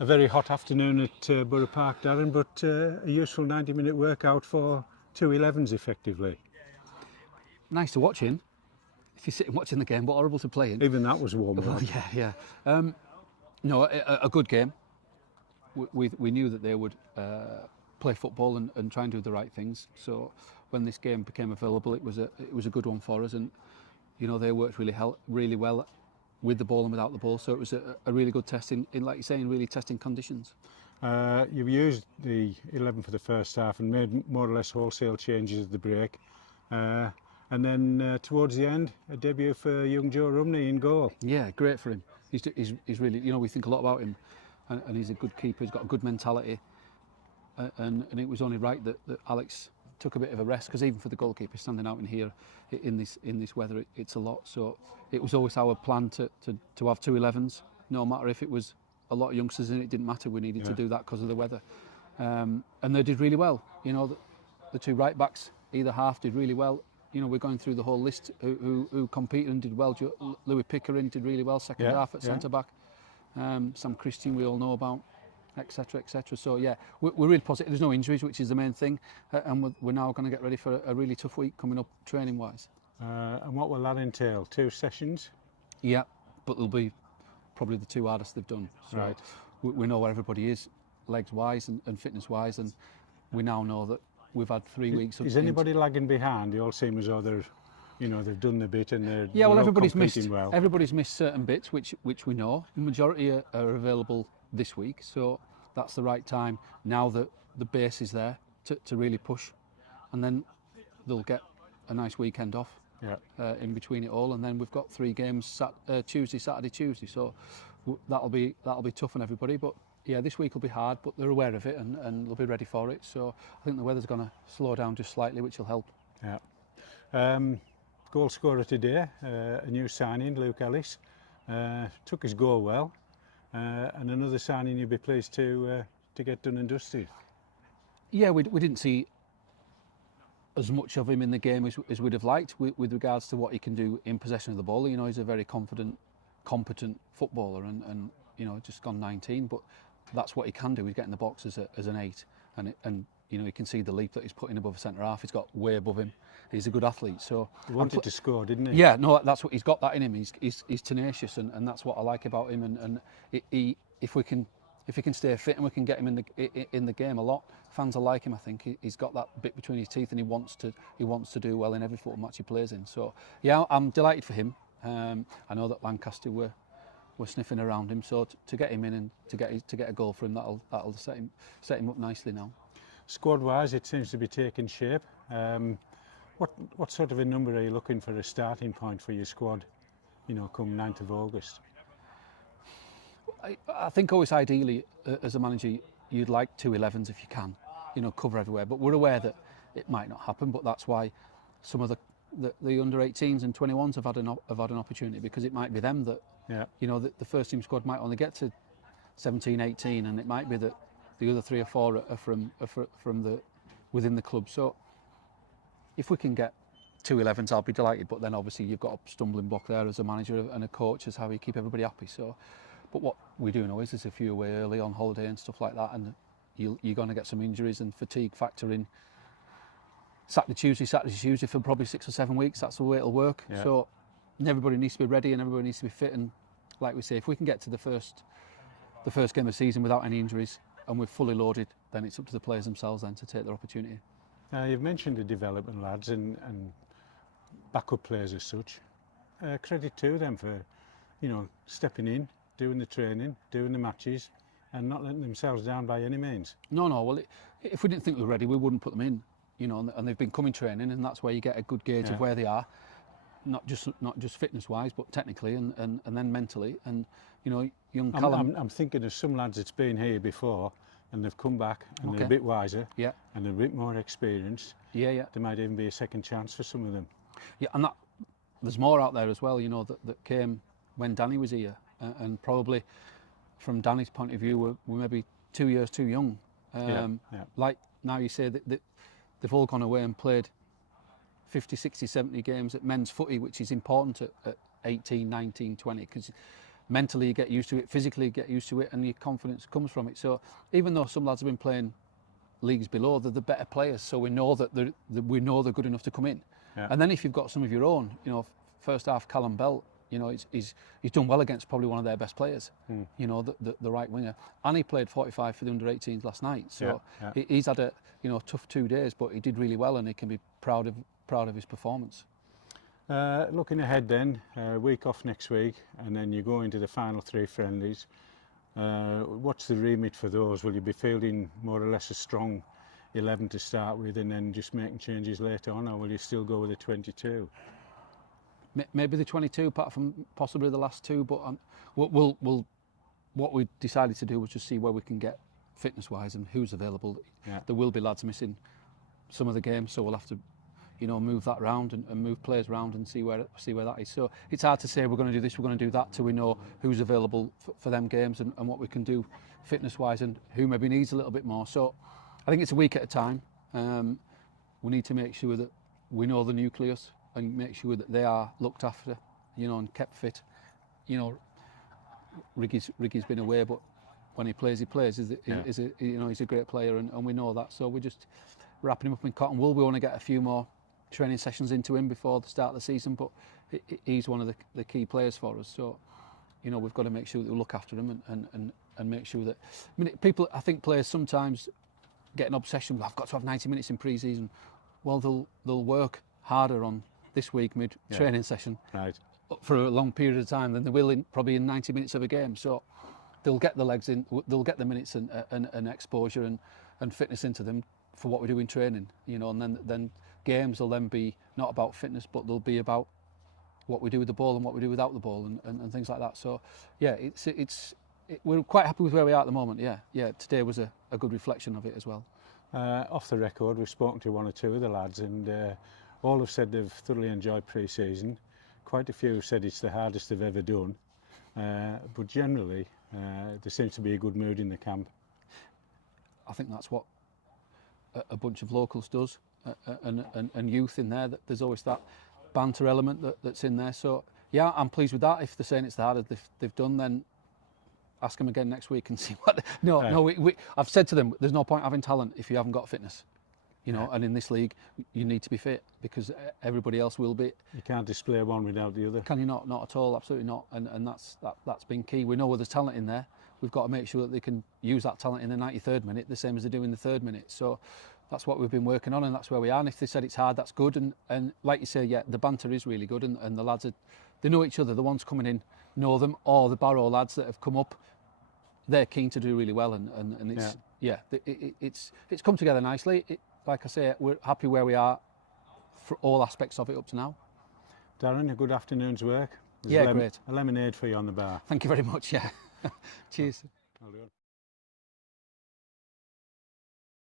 A very hot afternoon at Borough Park, Darren, but a useful 90-minute workout for 2 11s effectively. Nice to watch in, if you're sitting watching the game, but horrible to play in. Even that was warm. Well, yeah. No, a good game. We knew that they would play football and try and do the right things. So when this game became available, it was a good one for us, and they worked really well with the ball and without the ball. So it was a really good test in, like you're saying, really testing conditions. You've used the 11 for the first half and made more or less wholesale changes at the break. And then towards the end, a debut for young Joe Rumney in goal. Yeah, great for him. He's really, we think a lot about him, and he's a good keeper. He's got a good mentality, and it was only right that Alex took a bit of a rest, because even for the goalkeeper standing out in here in this weather, it's a lot. So it was always our plan to have 2 11s, no matter if it was a lot of youngsters in it. Didn't matter. We needed to do that because of the weather, and they did really well. The two right backs either half did really well. We're going through the whole list who competed and did well. Louis Pickering did really well second half at centre back. Sam Christian we all know about, etc. So yeah, we're really positive. There's no injuries, which is the main thing, and we're now going to get ready for a really tough week coming up training wise. And what will that entail? 2 sessions? Yeah, but they'll be probably the 2 hardest they've done. So right. We know where everybody is, legs wise and fitness wise, and we now know that we've had 3 weeks. Is anybody lagging behind? They all seem as though they've done the bit and they're everybody's missed. Well. Everybody's missed certain bits, which we know. The majority are available this week, so that's the right time now that the base is there to really push, and then they'll get a nice weekend off in between it all, and then we've got 3 games Tuesday, Saturday, Tuesday. So that'll be tough on everybody, but. Yeah, this week will be hard, but they're aware of it and they'll be ready for it. So I think the weather's going to slow down just slightly, which will help. Yeah. Goal scorer today, a new signing, Luke Ellis, took his goal well, and another signing you'd be pleased to get done and dusted. Yeah, we didn't see as much of him in the game as we'd have liked with regards to what he can do in possession of the ball. He's a very confident, competent footballer, and just gone 19, but that's what he can do. He's getting the box as an 8, and you can see the leap that he's putting above the centre half. He's got way above him. He's a good athlete. So he wanted to score, didn't he? Yeah, no, that's what he's got that in him. He's tenacious, and that's what I like about him. And if he can stay fit and we can get him in the game a lot, fans will like him. I think he's got that bit between his teeth, and he wants to do well in every football match he plays in. So yeah, I'm delighted for him. I know that Lancaster were sniffing around him, so to get him in and to get a goal for him, that'll set him up nicely now. Squad-wise, it seems to be taking shape. What sort of a number are you looking for a starting point for your squad? Come 9th of August. I think always ideally, as a manager, you'd like 2 11s if you can, cover everywhere. But we're aware that it might not happen. But that's why some of the under 18s and 21s have had an opportunity, because it might be them that. Yeah. The first team squad might only get to 17, 18, and it might be that the other 3 or 4 are from within the club. So if we can get 2 11s, I'll be delighted. But then obviously you've got a stumbling block there as a manager and a coach, as how you keep everybody happy. So, but what we do know is there's a few away early on holiday and stuff like that, and you're going to get some injuries and fatigue factor in. Saturday, Tuesday for probably 6 or 7 weeks. That's the way it'll work. Yeah. So everybody needs to be ready and everybody needs to be fit, and like we say, if we can get to the first game of the season without any injuries and we're fully loaded, then it's up to the players themselves then to take their opportunity. You've mentioned the development lads and backup players as such. Credit to them for stepping in, doing the training, doing the matches, and not letting themselves down by any means. No, well, if we didn't think we were ready, we wouldn't put them in, and they've been coming training, and that's where you get a good gauge of where they are. Not just fitness wise, but technically and then mentally. And young Callum. I'm thinking of some lads that's been here before and they've come back and they're a bit wiser, and a bit more experienced. Yeah. There might even be a second chance for some of them. Yeah, and there's more out there as well. That came when Danny was here, and probably from Danny's point of view, we're maybe 2 years too young. Like now you say that they've all gone away and played 50, 60, 70 games at men's footy, which is important at 18, 19, 20, because mentally you get used to it, physically you get used to it, and your confidence comes from it. So even though some lads have been playing leagues below, they're the better players, so we know that they're good enough to come in. Yeah. And then if you've got some of your own, first half Callum Bell, he's done well against probably one of their best players, the right winger, and he played 45 for the under-18s last night. So he's had a tough 2 days, but he did really well, and he can be proud of his performance. Looking ahead then, week off next week, and then you go into the final 3 friendlies. What's the remit for those? Will you be fielding more or less a strong 11 to start with, and then just making changes later on, or will you still go with the 22? Maybe the 22, apart from possibly the last 2, but what we decided to do was just see where we can get fitness-wise and who's available. Yeah. There will be lads missing some of the games, so we'll have to, move that round and move players around and see where that is. So it's hard to say we're going to do this, we're going to do that, till we know who's available for them games and what we can do fitness-wise and who maybe needs a little bit more. So I think it's a week at a time. We need to make sure that we know the nucleus and make sure that they are looked after, and kept fit. Ricky's been away, but when he plays, he plays. He's a great player, and we know that. So we're just wrapping him up in cotton wool. We want to get a few more training sessions into him before the start of the season, but he's one of the key players for us. So, we've got to make sure that we look after him and make sure that. I think players sometimes get an obsession with, I've got to have 90 minutes in pre-season. Well, they'll work harder on this week mid-training session for a long period of time than they will probably in 90 minutes of a game. So they'll get the legs in, they'll get the minutes and exposure and fitness into them for what we do in training, and then games will then be not about fitness, but they'll be about what we do with the ball and what we do without the ball and things like that. So yeah, we're quite happy with where we are at the moment. Yeah. Today was a good reflection of it as well. Off the record, we've spoken to 1 or 2 of the lads, and all have said they've thoroughly enjoyed pre-season. Quite a few have said it's the hardest they've ever done, but generally there seems to be a good mood in the camp. I think that's what a bunch of locals does, and youth in there. That there's always that banter element that's in there. So yeah, I'm pleased with that. If they're saying it's the hardest they've done, then ask them again next week and see what. I've said to them, there's no point having talent if you haven't got fitness. And in this league, you need to be fit because everybody else will be. You can't display one without the other. Can you not? Not at all, absolutely not. And that's been key. We know where there's talent in there. We've got to make sure that they can use that talent in the 93rd minute, the same as they do in the 3rd minute. So that's what we've been working on, and that's where we are. And if they said it's hard, that's good. And like you say, yeah, the banter is really good, and the lads they know each other. The ones coming in know them, or the Barrow lads that have come up, they're keen to do really well, and it's it's come together nicely. Like I say, we're happy where we are for all aspects of it up to now. Darren, a good afternoon's work. There's great. A lemonade for you on the bar. Thank you very much, yeah. Cheers. Well done.